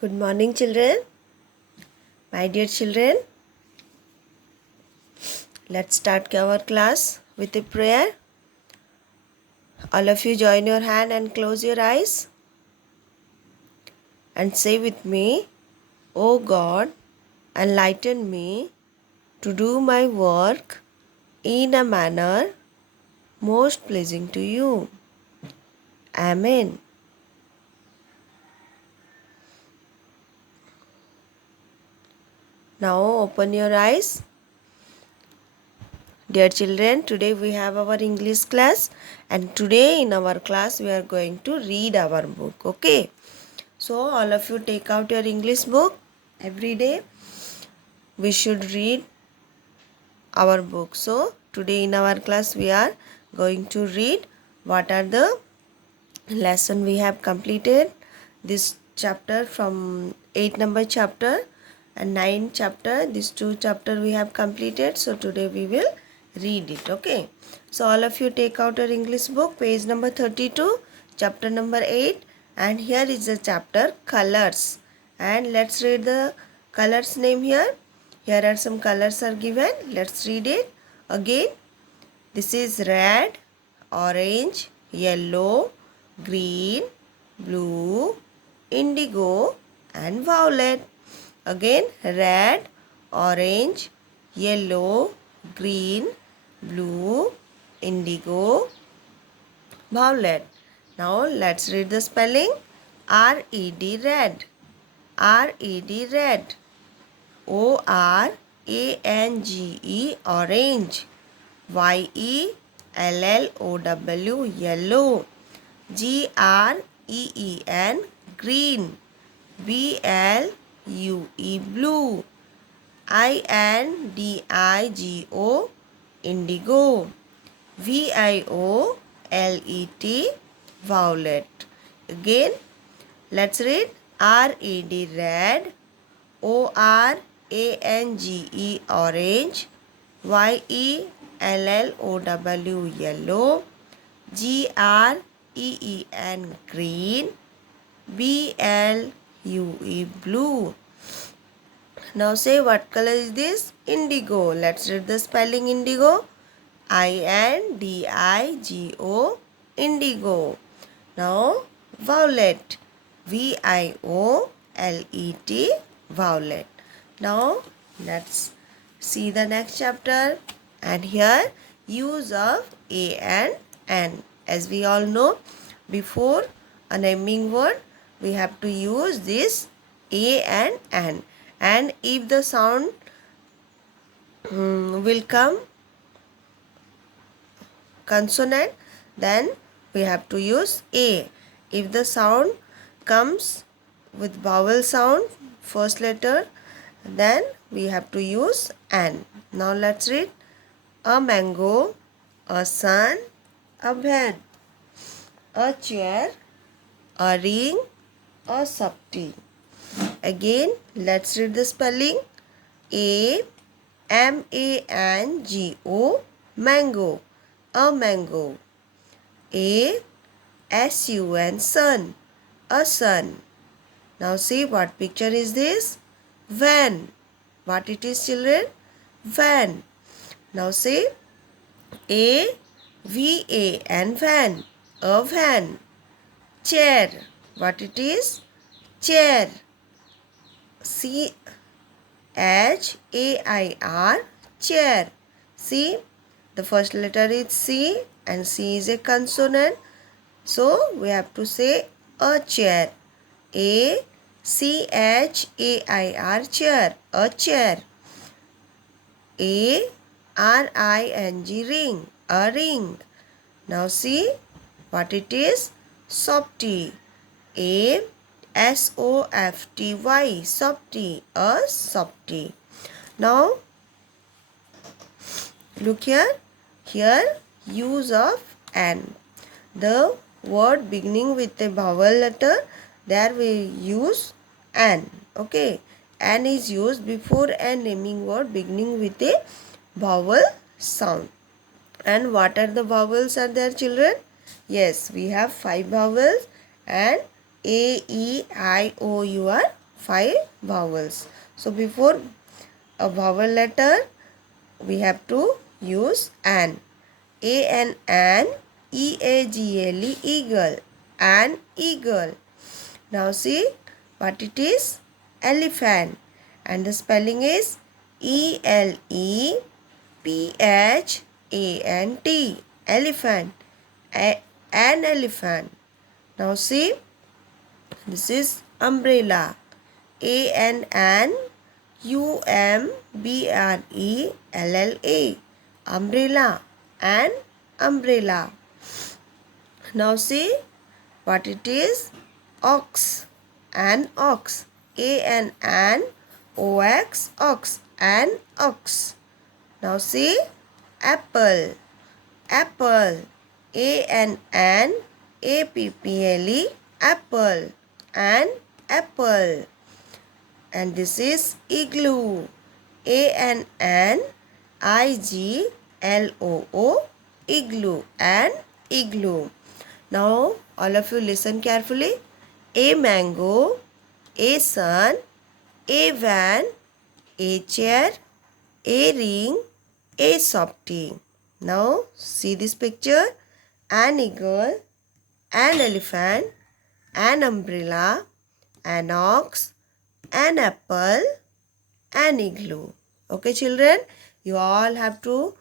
Good morning, children. My dear children, let's start our class with a prayer. All of you join your hand and close your eyes and say with me, O God, enlighten me to do my work in a manner most pleasing to you. Amen. Now open your eyes. Dear children, today we have our English class, and today in our class we are going to read our book. Okay. So all of you take out your English book. Every day we should read our book. So today in our class we are going to read what are the lesson we have completed. This chapter from 8 number chapter and 9 chapter. These two chapter we have completed. So today we will read it. Okay. So all of you take out your English book, page number 32, chapter number 8, and here is the chapter colors. And let's read the colors name here. Here are some colors are given. Let's read it again. This is red, orange, yellow, green, blue, indigo and violet. Again red, orange, yellow, green, blue, indigo, violet. Now let's read the spelling. R-E-D red. R-E-D red. O-R-A-N-G-E orange. Y-E-L-L-O-W yellow. G-R-E-E-N green. B-L-U-E blue. I-N-D-I-G-O indigo. V-I-O-L-E-T violet. Again, let's read. R-E-D red. O-R-A-N-G-E orange. Y-E-L-L-O-W yellow. G-R-E-E-N green. B-L-U-E blue. Now say what color is this? Indigo. Let's read the spelling indigo. I-N-D-I-G-O indigo. Now violet. V-I-O-L-E-T violet. Now let's see the next chapter. And here use of A and N. As we all know, before a naming word we have to use this A and N. And if the sound will come consonant, then we have to use A. If the sound comes with vowel sound, first letter, then we have to use N. Now let's read. A mango, a sun, a van, a chair, a ring, a sapti. Again, let's read the spelling. A-M-A-N-G-O mango. A mango. A-S-U-N sun. A sun. Now see what picture is this? Van. What it is, children? Van. Now say A-V-A-N van. A van. Chair. What it is? Chair. C-H-A-I-R chair. See, the first letter is C and C is a consonant. So we have to say a chair. A-C-H-A-I-R chair. A chair. A-R-I-N-G ring. A ring. Now see what it is? Softy. A-S-O-F-T-Y. Softy. A softy. Now look here. Here use of N. The word beginning with a vowel letter, there we use N. Okay. N is used before a naming word beginning with a vowel sound. And what are the vowels are there, children? Yes, we have 5 vowels and A, E, I, O, U are 5 vowels. So before a vowel letter, we have to use an. A-N, E-A-G-L-E, eagle, an eagle. Now see what it is, elephant, and the spelling is E-L-E-P-H-A-N-T, elephant, an elephant. Now see, this is umbrella, A-N-U-M-B-R-E-L-L-A, umbrella, an umbrella. Now see what it is, ox, an ox, A-N-O-X, ox, an ox. Now see, apple, apple, A-N-N-A-P-P-L-E, apple, an apple. And this is igloo, A-N-N-I-G-L-O-O, igloo, an igloo. Now all of you listen carefully. A mango, a sun, a van, a chair, a ring, a softie. Now see this picture. An eagle, an elephant, an umbrella, an ox, an apple, an igloo. Okay children, you all have to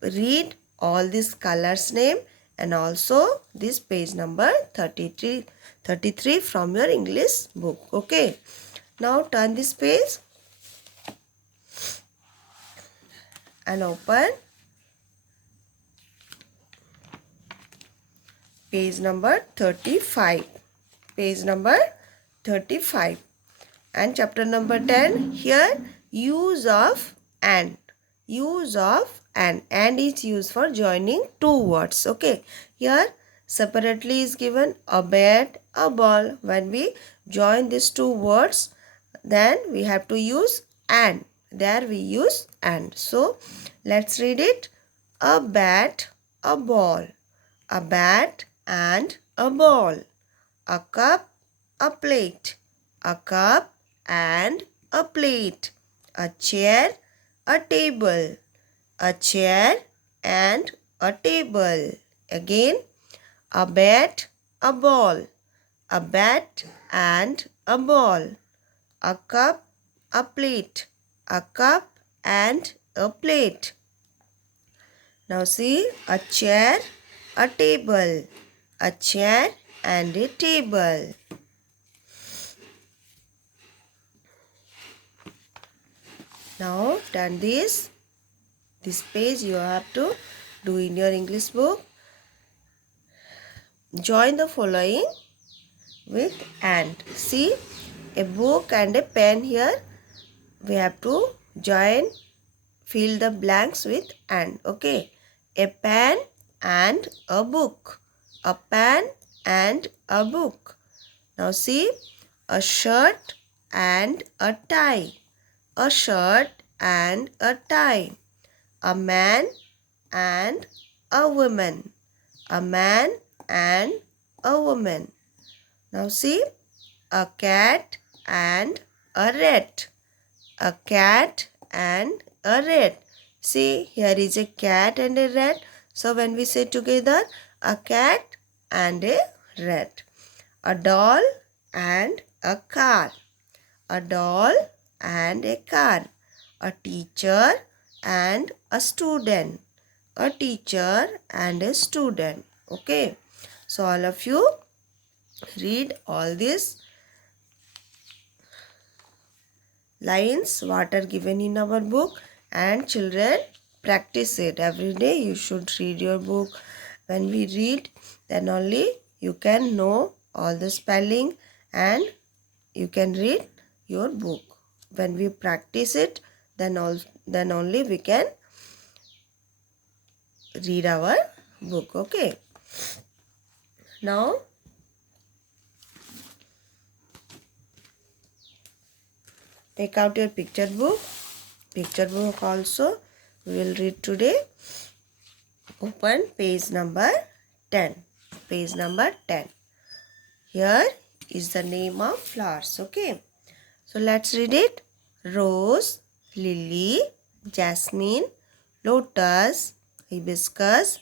read all these colors name and also this page number 33 from your English book. Okay, now turn this page and open page number 35. Page number 35 and chapter number 10. Here use of and. Use of and is used for joining two words. Okay, here separately is given a bat, a ball. When we join these two words, then we have to use and. There we use and. So let's read it. A bat, a ball. A bat and a ball. A cup, a plate. A cup and a plate. A chair, a table. A chair and a table. Again, a bat, a ball. A bat and a ball. A cup, a plate. A cup and a plate. Now see, a chair, a table. A chair and a table. Now turn this page you have to do in your English book. Join the following with and. See, a book and a pen here. We have to join, fill the blanks with and. Okay, a pen and a book. A pen and a book. Now see, a shirt and a tie. A shirt and a tie. A man and a woman. A man and a woman. Now see, a cat and a rat. A cat and a rat. See, here is a cat and a rat. So when we say together, a cat and a rat. A doll and a car. A doll and a car. A teacher and a student. A teacher and a student. Okay, so all of you read all these lines what are given in our book, and children practice it every day. You should read your book. When we read, then only you can know all the spelling and you can read your book. When we practice it, then only we can read our book. Okay, now take out your picture book. Picture book also we will read today. Open page number 10. Page number 10. Here is the name of flowers. Okay, So let's read it. Rose, lily, jasmine, lotus, hibiscus,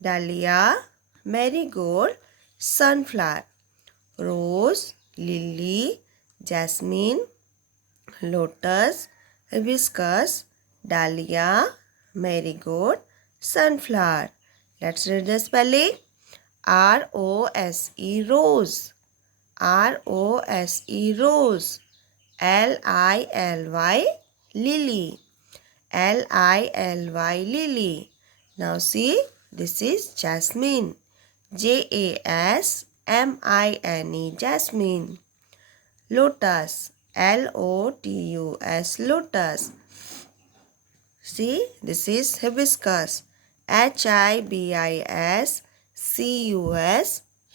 dahlia, marigold, sunflower. Rose, lily, jasmine, lotus, hibiscus, dahlia, marigold, sunflower. Let's read the spelling. R-O-S-E, rose. R-O-S-E, rose. L-I-L-Y, lily. L-I-L-Y, lily. Now see, this is jasmine. J-A-S-M-I-N-E, jasmine. Lotus. L-O-T-U-S, lotus. See, this is hibiscus. H-I-B-I-S-C-U-S,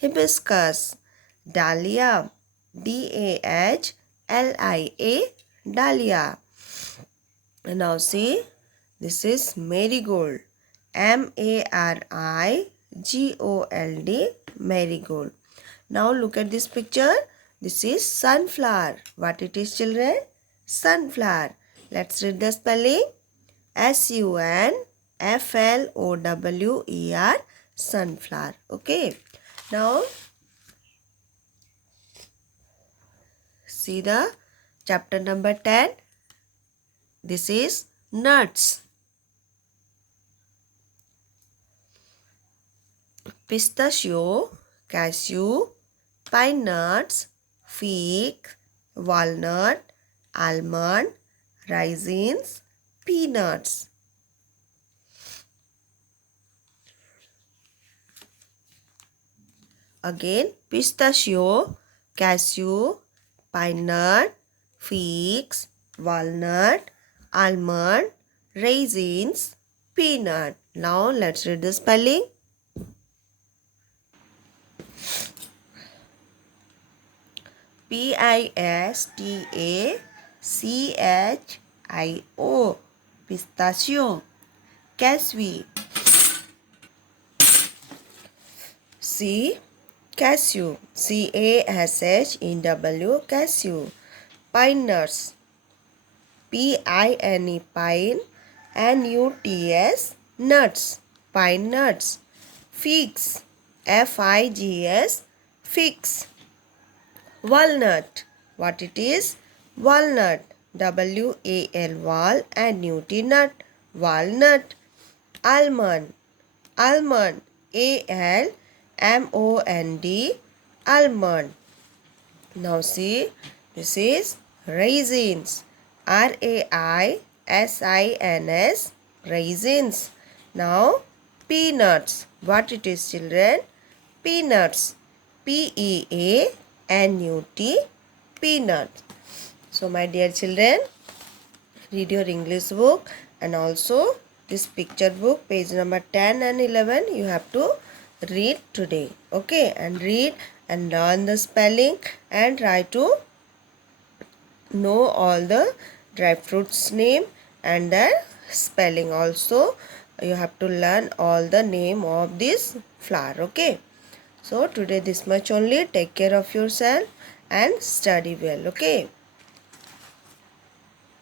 hibiscus. Dahlia. D-A-H-L-I-A, dahlia. And now see, this is marigold. M-A-R-I-G-O-L-D, marigold. Now look at this picture. This is sunflower. What it is, children? Sunflower. Let's read the spelling. S-U-N-F-L-O-W-E-R, sunflower. Okay. Now see the chapter number 10. This is nuts. Pistachio, cashew, pine nuts, fig, walnut, almond, raisins, peanuts. Again, pistachio, cashew, pine nut, figs, walnut, almond, raisins, peanut. Now let's read the spelling. P-I-S-T-A-C-H-I-O, pistachio. Cashew. C. Cashew. C-A-S-H-E-W, cashew. Pine nuts. P-I-N-E, pine. N-U-T-S, nuts. Pine nuts. Figs. F-I-G-S, figs. Walnut. What it is? Walnut. W-A-L, wal, N-U-T, nut. Walnut. Almond. Almond. A-L-M-O-N-D, almond. Now see, this is raisins. R-A-I-S-I-N-S, raisins. Now peanuts. What it is, children? Peanuts. P-E-A-N-U-T, peanuts. So my dear children, read your English book and also this picture book, page number 10 and 11, you have to read today. Okay, and read and learn the spelling and try to know all the dry fruits name and their spelling also. You have to learn all the name of this flower. Okay, so today this much only. Take care of yourself and study well. Okay.